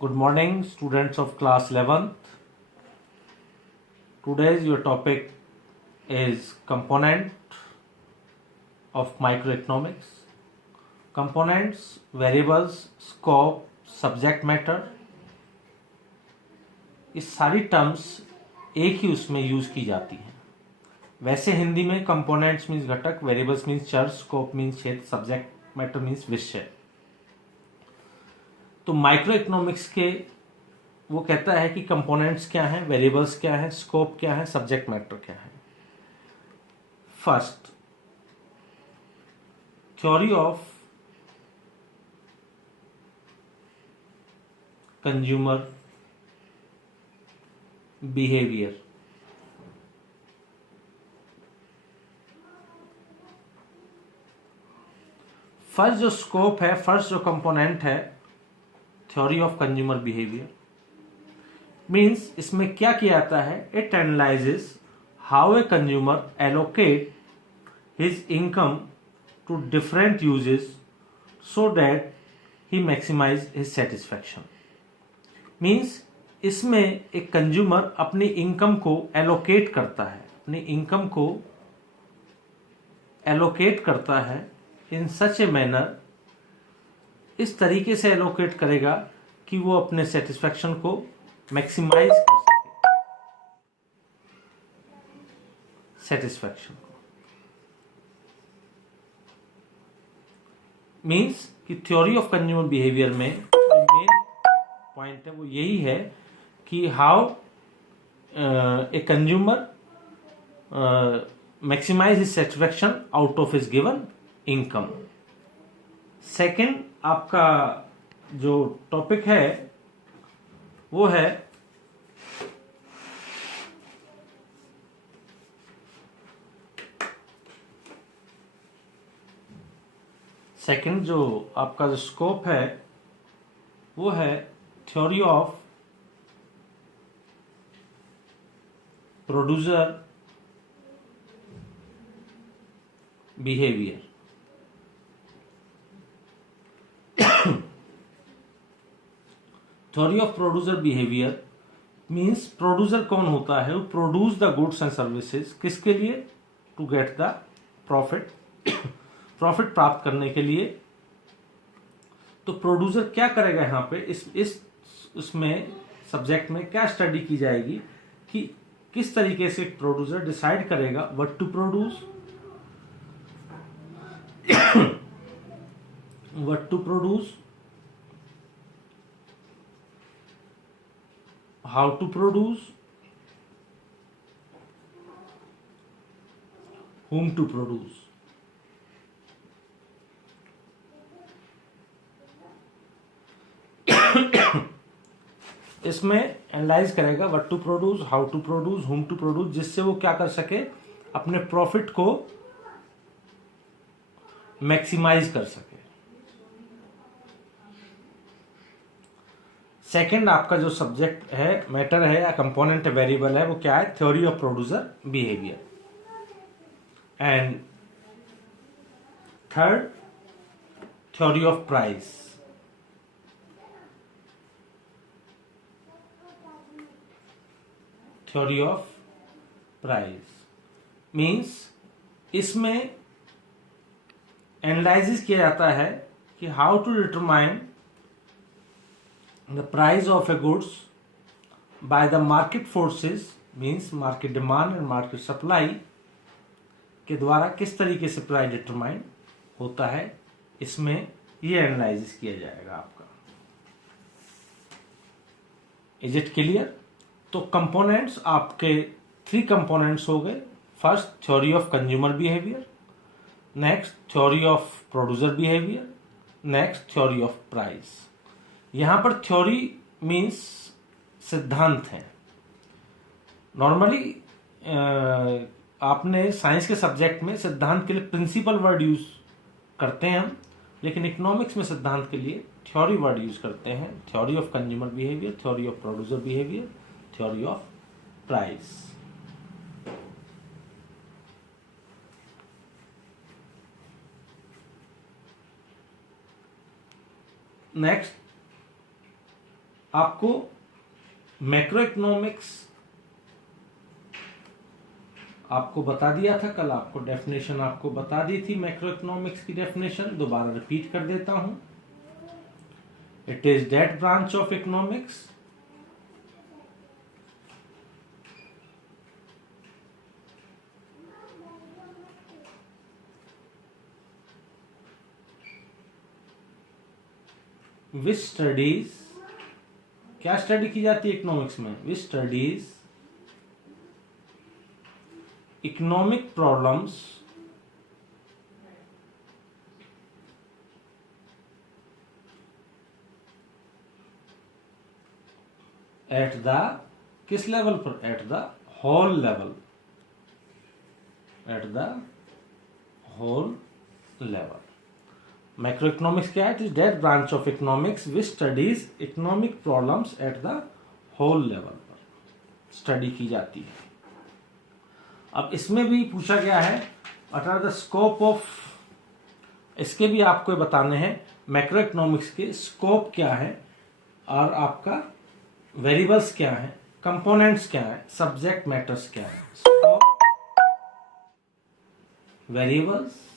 Good morning, students of class 11th. Today's your topic is component of microeconomics. Components, variables, scope, subject matter, ये सारी terms एक ही उसमें use की जाती हैं. वैसे हिंदी में कंपोनेंट्स मीन्स घटक, वेरिएबल्स मीन्स चर, स्कोप मीन्स क्षेत्र, सब्जेक्ट मैटर मीन्स विषय. तो माइक्रो इकोनॉमिक्स के वो कहता है कि कंपोनेंट्स क्या हैं, वेरिएबल्स क्या हैं, स्कोप क्या है, सब्जेक्ट मैटर क्या है. First, theory of consumer behaviour. First जो स्कोप है, फर्स्ट जो कंपोनेंट है theory of consumer behaviour, means इसमें क्या किया जाता है, it analyses how a consumer allocate his income to different uses so that he maximise his satisfaction. Means इसमें एक कंज्यूमर अपनी इनकम को एलोकेट करता है, अपनी इनकम को एलोकेट करता है इन सच ए मैनर, इस तरीके से एलोकेट करेगा कि वो अपने सेटिस्फैक्शन को मैक्सिमाइज कर सके. सेटिस्फैक्शन को मीन्स कि थ्योरी ऑफ कंज्यूमर बिहेवियर में मेन पॉइंट है वो यही है कि how a consumer maximise his satisfaction out of his given income. Second आपका जो टॉपिक है वो है सेकेंड जो आपका जो स्कोप है वो है theory of producer behaviour. Theory of producer behaviour means producer कौन होता है, वो produce the goods and services, किसके लिए, to get the profit, profit प्राप्त करने के लिए. तो प्रोड्यूसर क्या करेगा यहाँ पे, इसमें सब्जेक्ट में क्या स्टडी की जाएगी कि किस तरीके से प्रोड्यूसर डिसाइड करेगा what to produce, what to produce, how to produce, whom to produce. इसमें एनालाइज करेगा what to produce, how to produce, whom to produce, जिससे वो क्या कर सके, अपने प्रॉफिट को मैक्सिमाइज कर सके. सेकेंड आपका जो सब्जेक्ट है, मैटर है या कंपोनेंट वेरिएबल है, वो क्या है, theory of producer behaviour. And third theory of price. Theory of price means इसमें एनालाइसिस किया जाता है कि how to determine the price of a goods by the market forces, means market demand and market supply के द्वारा किस तरीके से प्राइस डिटरमाइन होता है, इसमें ये एनालिसिस किया जाएगा आपका. Is it clear? तो कंपोनेंट्स आपके 3 कंपोनेंट्स हो गए. First theory of consumer behaviour, next theory of producer behaviour, next theory of price. यहां पर थ्योरी मीन्स सिद्धांत है. नॉर्मली आपने साइंस के सब्जेक्ट में सिद्धांत के लिए प्रिंसिपल वर्ड यूज करते हैं हम, लेकिन इकोनॉमिक्स में सिद्धांत के लिए थ्योरी वर्ड यूज करते हैं. Theory of consumer behaviour, theory of producer behaviour, theory of price. Next आपको मैक्रो इकोनॉमिक्स आपको बता दिया था कल, आपको डेफिनेशन आपको बता दी थी मैक्रो इकोनॉमिक्स की डेफिनेशन, दोबारा रिपीट कर देता हूं। It is that branch of economics which studies, क्या स्टडी की जाती है इकोनॉमिक्स में, which studies economic problems at the, किस लेवल पर, at the whole level, at the whole level. Macro economics क्या है, it is that branch of economics which studies economic problems at the whole level पर study की जाती है। अब इसमें भी पूछा गया है what are the scope of, इसके भी आपको बताने हैं मैक्रो इकोनॉमिक्स के स्कोप क्या है और आपका वेरिएबल्स क्या है, कंपोनेंट्स क्या है, सब्जेक्ट मैटर्स क्या है। स्कोप, वेरिएबल्स,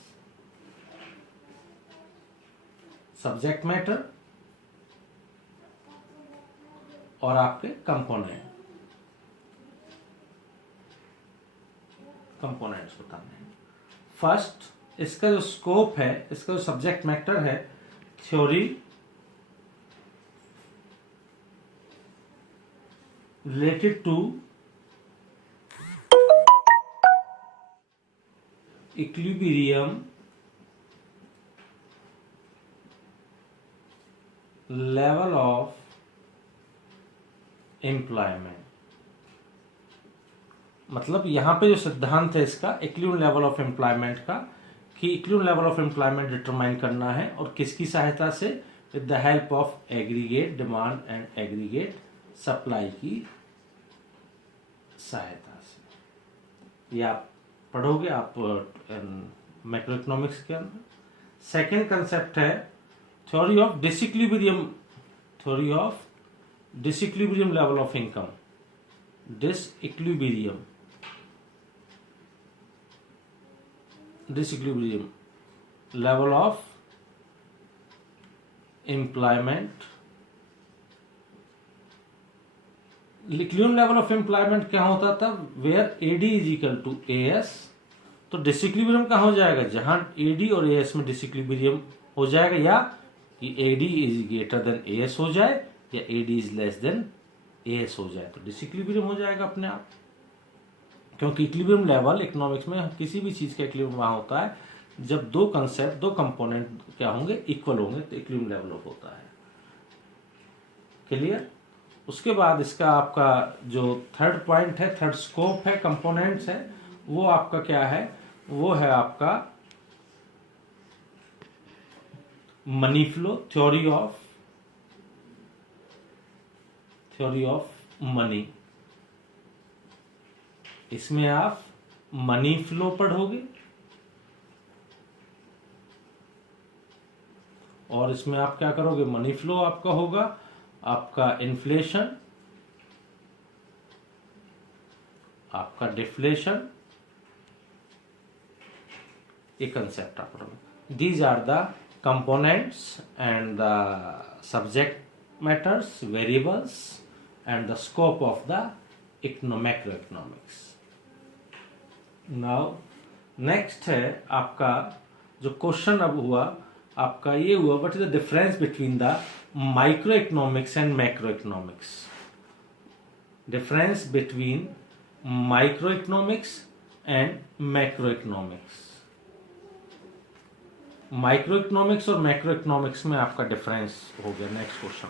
सब्जेक्ट मैटर और आपके कंपोनेंट्स बताने हैं। फर्स्ट, इसका जो स्कोप है, इसका जो सब्जेक्ट मैटर है, theory related to equilibrium level of employment. मतलब यहां पे जो सिद्धांत है इसका इक्विलिब्रियम लेवल ऑफ एम्प्लॉयमेंट का, कि equilibrium level of employment determine करना है और किसकी सहायता से, with the help of aggregate demand and aggregate supply की सहायता से। ये आप पढ़ोगे आप मैक्रो इकोनॉमिक्स के अंदर। सेकेंड कंसेप्ट है theory of disequilibrium, theory of disequilibrium level of income, disequilibrium, disequilibrium level of employment. Equilibrium level of employment क्या होता था, where AD is equal to AS. तो डिसइक्विलिब्रियम कहाँ हो जाएगा, जहां एडी और एएस में डिसइक्विलिब्रियम हो जाएगा, या कि AD is greater than AS हो जाए या AD is less than AS हो जाए, तो डिसइक्विलिब्रियम हो जाएगा अपने आप। क्योंकि इक्विलिब्रियम लेवल इकोनॉमिक्स में किसी भी चीज का इक्विलिब्रियम वहां होता है जब दो कंसेप्ट, दो कंपोनेंट क्या होंगे, इक्वल होंगे, तो इक्विलिब्रियम लेवल होता है। क्लियर। उसके बाद इसका आपका जो थर्ड पॉइंट है, थर्ड स्कोप है, कंपोनेंट्स है, वो आपका क्या है, वो है आपका money flow, theory of money. इसमें आप मनी फ्लो पढ़ोगे और इसमें आप क्या करोगे, मनी फ्लो आपका होगा आपका इन्फ्लेशन, आपका डिफ्लेशन, ये कंसेप्ट आप पढ़ोगे। These are the components and the subject matters, variables and the scope of the macroeconomics. Now next है आपका जो क्वेश्चन अब हुआ आपका ये हुआ, what is the difference between the micro economics and macro economics. Difference between micro economics and macro economics. Micro economics और macro economics में आपका डिफरेंस हो गया। नेक्स्ट क्वेश्चन,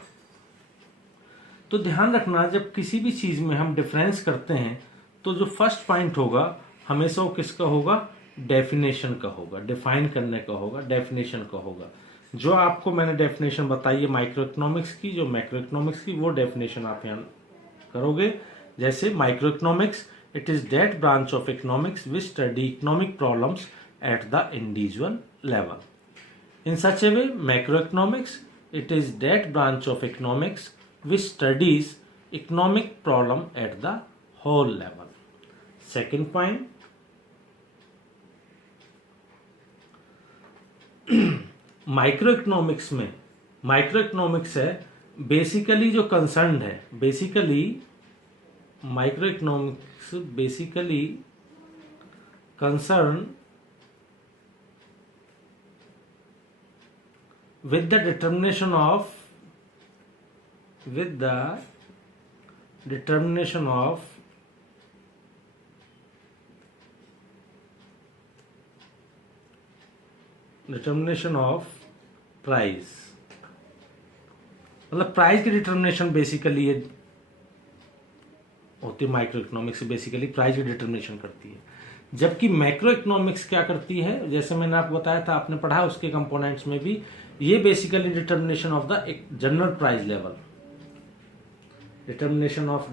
तो ध्यान रखना जब किसी भी चीज में हम डिफरेंस करते हैं तो जो फर्स्ट पॉइंट होगा हमेशा वो किसका होगा, डेफिनेशन का होगा, डिफाइन करने का होगा, डेफिनेशन का होगा। जो आपको मैंने डेफिनेशन बताई है माइक्रो इकोनॉमिक्स की, जो मैक्रो इकोनॉमिक्स की, वो डेफिनेशन आप यहाँ करोगे। जैसे micro economics, it is that branch of economics which study economic problems at the individual level. In such a way, macroeconomics, it is that branch of economics which studies economic problem at the whole level. Second point, micro economics है basically जो concern है, basically micro economics basically concern with the determination of price, मतलब price की determination basically ये होती है। Micro economics basically price की determination करती है, जबकि मैक्रो इकोनॉमिक्स क्या करती है, जैसे मैंने आपको बताया था, आपने पढ़ा उसके कंपोनेंट्स में भी, ये बेसिकली डिटर्मिनेशन ऑफ द एक general price level, determination of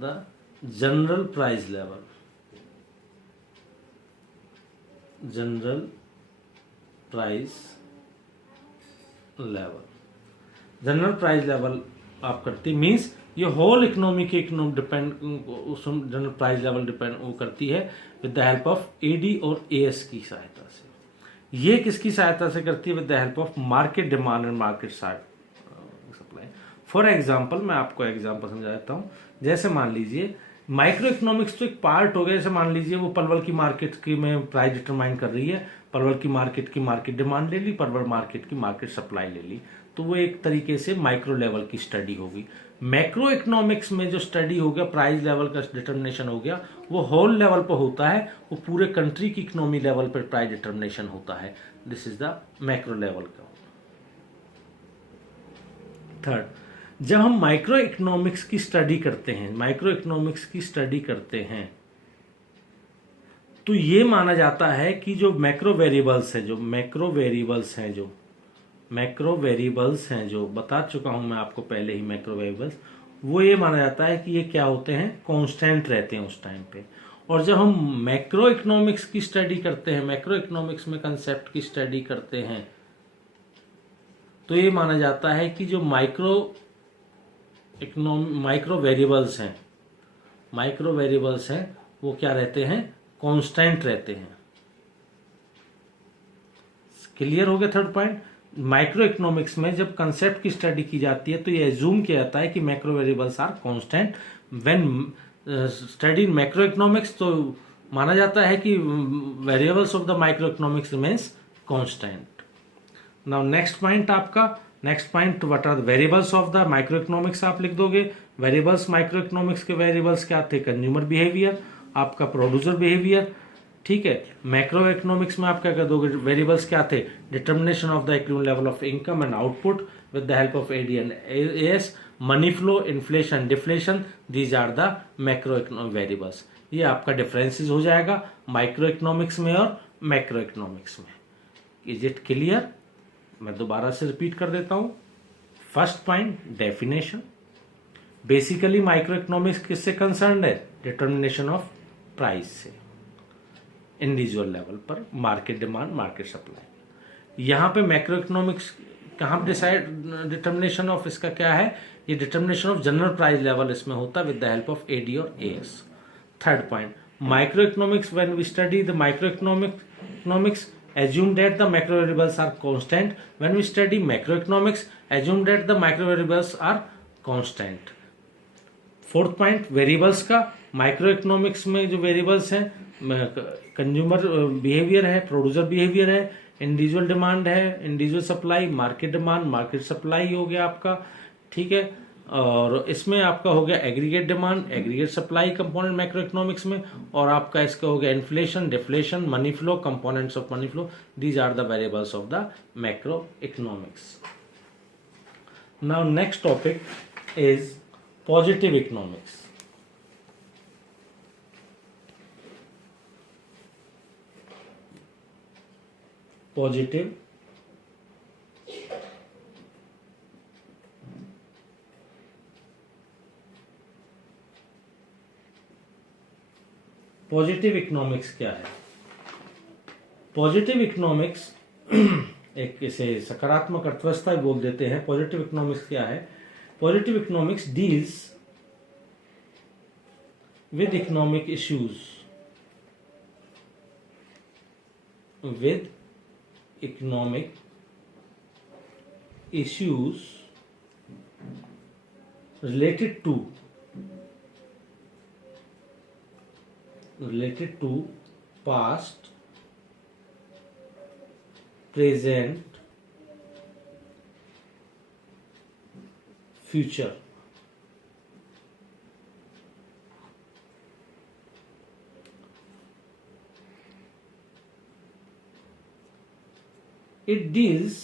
the general price level, general price level आप करती, मींस ये होल इकोनॉमी के डिपेंड उस जनरल प्राइस लेवल डिपेंड वो करती है with the help of AD और एएस की सहायता से। ये किसकी सहायता से करती है? With the help of market demand and market supply. For example मैं आपको एग्जांपल समझा देता हूँ। जैसे मान लीजिए माइक्रो इकोनॉमिक्स तो एक पार्ट हो गया, जैसे मान लीजिए वो परवल की मार्केट की में प्राइस डिटरमाइन कर रही है, परवल की मार्केट डिमांड ले ली, परवल मार्केट की मार्केट सप्लाई ले ली, तो वो एक तरीके से माइक्रो लेवल की स्टडी होगी। मैक्रो इकोनॉमिक्स में जो स्टडी हो गया, प्राइस लेवल का डिटर्मिनेशन हो गया, वो होल लेवल पर होता है, वो पूरे कंट्री की इकोनॉमी लेवल पर प्राइस डिटर्मिनेशन होता है। This is the macro level का। थर्ड, जब हम माइक्रो इकोनॉमिक्स की स्टडी करते हैं, तो ये माना जाता है कि जो मैक्रो वेरिएबल्स हैं, जो बता चुका हूं मैं आपको पहले ही, मैक्रो वेरिएबल्स, वो ये माना जाता है कि ये क्या होते हैं, कांस्टेंट रहते हैं उस टाइम पे। और जब हम मैक्रो इकोनॉमिक्स की स्टडी करते हैं, मैक्रो इकोनॉमिक्स में कंसेप्ट की स्टडी करते हैं, तो ये माना जाता है कि जो माइक्रो वेरिएबल्स हैं वो क्या रहते हैं, कांस्टेंट रहते हैं। क्लियर हो गया थर्ड पॉइंट। माइक्रो इकोनॉमिक्स में जब कंसेप्ट की स्टडी की जाती है तो ये एज्यूम किया जाता है कि macro variables are constant. When study in macro economics, तो माना जाता है कि variables of the micro economics remains constant. Now next point, what are the variables of the micro economics, आप लिख दोगे। वेरिएबल्स माइक्रो इकोनॉमिक्स के वेरिएबल्स क्या थे? कंज्यूमर बिहेवियर, आपका प्रोड्यूसर बिहेवियर, ठीक है। मैक्रो इकोनॉमिक्स में आप क्या कर दोगे? वेरिएबल्स क्या थे? Determination of the equivalent level of income and output with the help of AD and AS, money flow, inflation, deflation, these are the macro economic variables. ये आपका डिफरेंसेस हो जाएगा माइक्रो इकोनॉमिक्स में और मैक्रो इकोनॉमिक्स में। Is it clear? मैं दोबारा से रिपीट कर देता हूं। First point, definition. Basically micro economics किससे कंसर्न है? डिटर्मिनेशन ऑफ प्राइस से, इंडिविजुअल लेवल पर, मार्केट डिमांड, मार्केट सप्लाई। यहां पे मैक्रो इकोनॉमिक्स कहां डिटर्मिनेशन ऑफ इसका क्या है? ये determination of general price level इसमें होता है with the help of AD और AS. Third point, micro economics, when we study the micro economics assume that the macro variables are constant. When we study macroeconomics, assume that the macro variables are constant. Fourth point, variables का। Micro economics में जो variables हैं, consumer behaviour है, producer behaviour है, individual demand है, individual supply, market demand, market supply हो गया आपका, ठीक है। और इसमें आपका हो गया aggregate demand, aggregate supply component macro economics में, और आपका इसका हो गया inflation, deflation, money flow, components of money flow. These are the variables of the macro economics. Now next topic is positive economics. Positive economics क्या है? Positive economics एक इसे सकारात्मक अर्थव्यवस्था बोल देते हैं। पॉजिटिव इकोनॉमिक्स क्या है? Positive economics deals with economic issues, related to past, present, future. It deals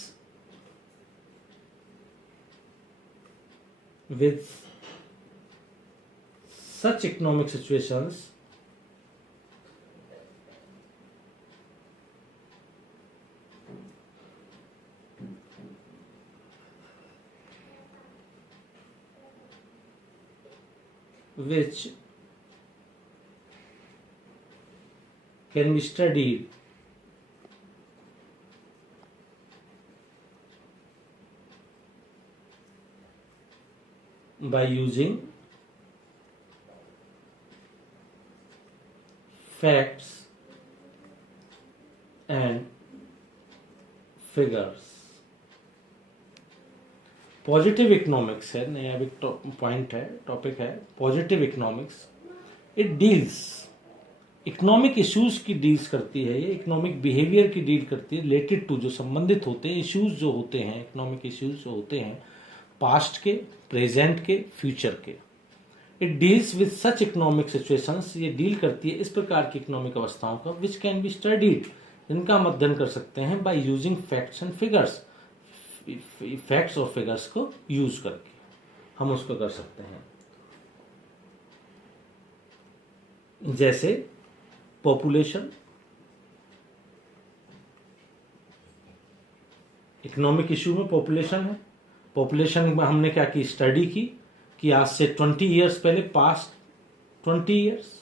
with such economic situations which can be studied by using facts and figures. Positive economics है, नया भी पॉइंट है, topic है positive economics. It deals, economic issues की deals करती है, ये economic behaviour की डील करती है, रिलेटेड टू, जो संबंधित होते हैं, इश्यूज जो होते हैं, इकोनॉमिक इश्यूज जो होते हैं पास्ट के, प्रेजेंट के, फ्यूचर के। It deals with such economic situations, ये डील करती है इस प्रकार की इकोनॉमिक अवस्थाओं का, विच कैन बी स्टडीड, जिनका हम अध्ययन कर सकते हैं by using facts and figures, facts और फिगर्स को यूज करके हम उसको कर सकते हैं। जैसे पॉपुलेशन, इकोनॉमिक इश्यू में पॉपुलेशन है, पॉपुलेशन में हमने क्या की, स्टडी की कि आज से 20 ईयर्स पहले, पास्ट 20 ईयर्स,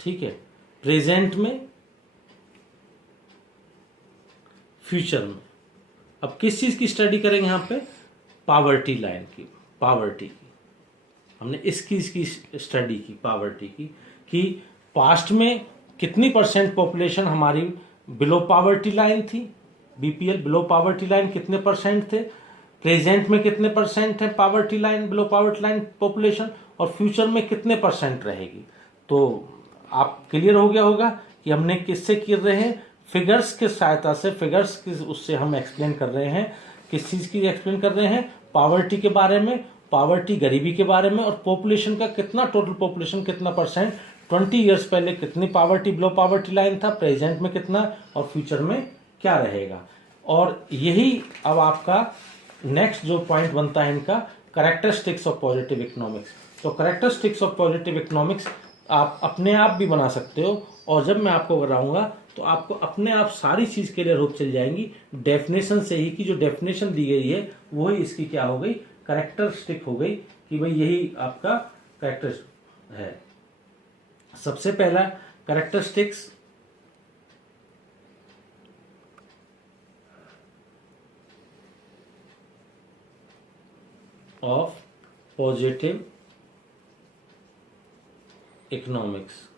ठीक है। प्रेजेंट में, फ्यूचर में। अब किस चीज की स्टडी करेंगे यहां पे? पावर्टी लाइन की, पावर्टी की, हमने इस चीज की स्टडी की, पावर्टी की, कि पास्ट में कितनी परसेंट पॉपुलेशन हमारी बिलो पावर्टी लाइन थी, बीपीएल बिलो पावर्टी लाइन कितने परसेंट थे, प्रेजेंट में कितने परसेंट है poverty line, below poverty line population, और फ्यूचर में कितने परसेंट रहेगी। तो आप क्लियर हो गया होगा कि हमने किससे कर रहे हैं, फिगर्स के सहायता से, फिगर्स की उससे हम एक्सप्लेन कर रहे हैं। किस चीज की एक्सप्लेन कर रहे हैं? पावर्टी के बारे में, पावर्टी गरीबी के बारे में, और पॉपुलेशन का कितना, टोटल पॉपुलेशन कितना परसेंट, 20 ईयर्स पहले कितनी पावर्टी, बिलो पावर्टी लाइन था, प्रेजेंट में कितना, और फ्यूचर में क्या रहेगा। और यही अब आपका नेक्स्ट जो पॉइंट बनता है इनका, कैरेक्टरिस्टिक्स ऑफ पॉजिटिव इकोनॉमिक्स। तो कैरेक्टरिस्टिक्स ऑफ पॉजिटिव इकोनॉमिक्स आप अपने आप भी बना सकते हो, और जब मैं आपको कराऊंगा तो आपको अपने आप सारी चीज क्लियर हो चल जाएंगी, डेफिनेशन से ही, कि जो डेफिनेशन दी गई है वही इसकी क्या हो गई, कैरेक्टरिस्टिक हो गई, कि भाई यही आपका कैरेक्टर है। सबसे पहला characteristics of positive economics.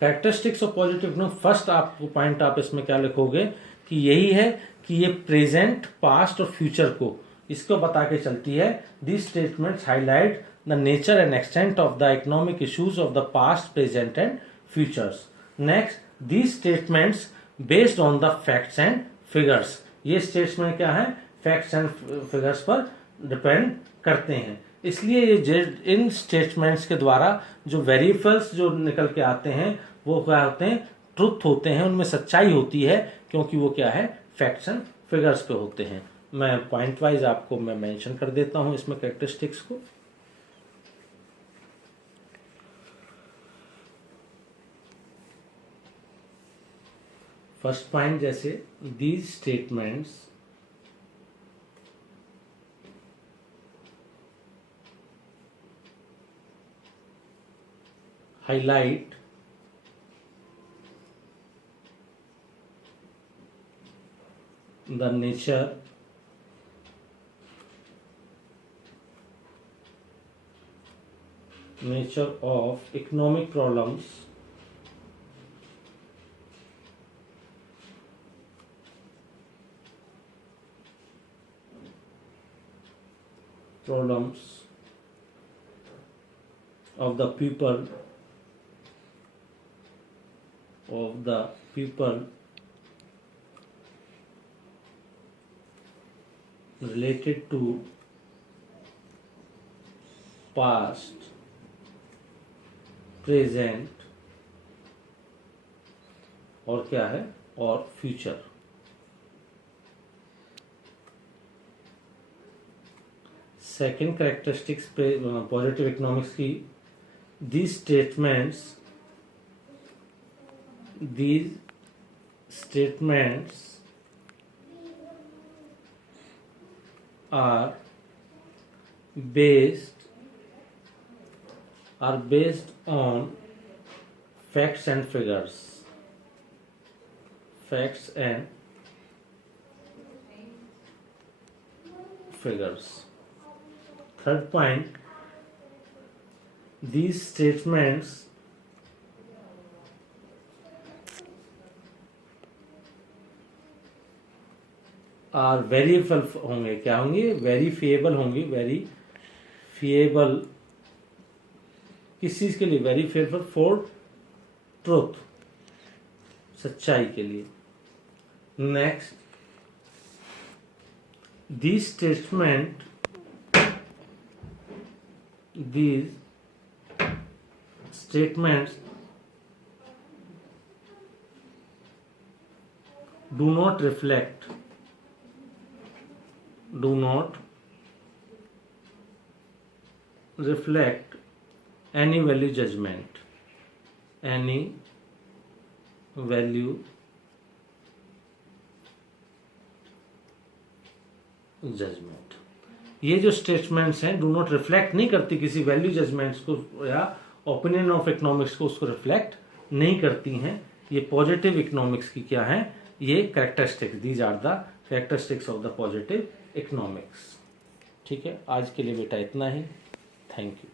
Characteristics of positive economics, first आपको पॉइंट आप इसमें क्या लिखोगे कि यही है कि ये प्रेजेंट, पास्ट और फ्यूचर को इसको बता के चलती है। This statements highlight the nature and extent of the economic issues of the past, present and futures. Next, these statements based on the facts and figures, ये स्टेटमेंट क्या है, फैक्ट्स एंड फिगर्स पर डिपेंड करते हैं। इसलिए ये इन statements के द्वारा जो वेरिएबल्स जो निकल के आते हैं वो क्या होते हैं, ट्रुथ होते हैं, उनमें सच्चाई होती है, क्योंकि वो क्या है, फैक्ट्स एंड फिगर्स पे होते हैं। मैं पॉइंट वाइज आपको मैं मेंशन कर देता हूं इसमें कैरेक्टरिस्टिक्स को। फर्स्ट पॉइंट, जैसे these statements highlight the nature of economic problems of the people related to past, present और क्या है और future. Second characteristics positive economics की, these statements are based on facts and figures. Third point, these statements are verifiable होंगे, क्या होंगे, verifiable होंगे, verifiable किस चीज के लिए, वेरीफिएबल फॉर ट्रूथ, सच्चाई के लिए। Next, these statements do not reflect any value judgment, ये जो स्टेटमेंट्स हैं डू नॉट रिफ्लेक्ट नहीं करती किसी वैल्यू जजमेंट्स को या ओपिनियन ऑफ इकोनॉमिक्स को, उसको रिफ्लेक्ट नहीं करती हैं। ये पॉजिटिव इकोनॉमिक्स की क्या है, ये characteristics, these are the characteristics of the positive economics. ठीक है, आज के लिए बेटा इतना ही। Thank you.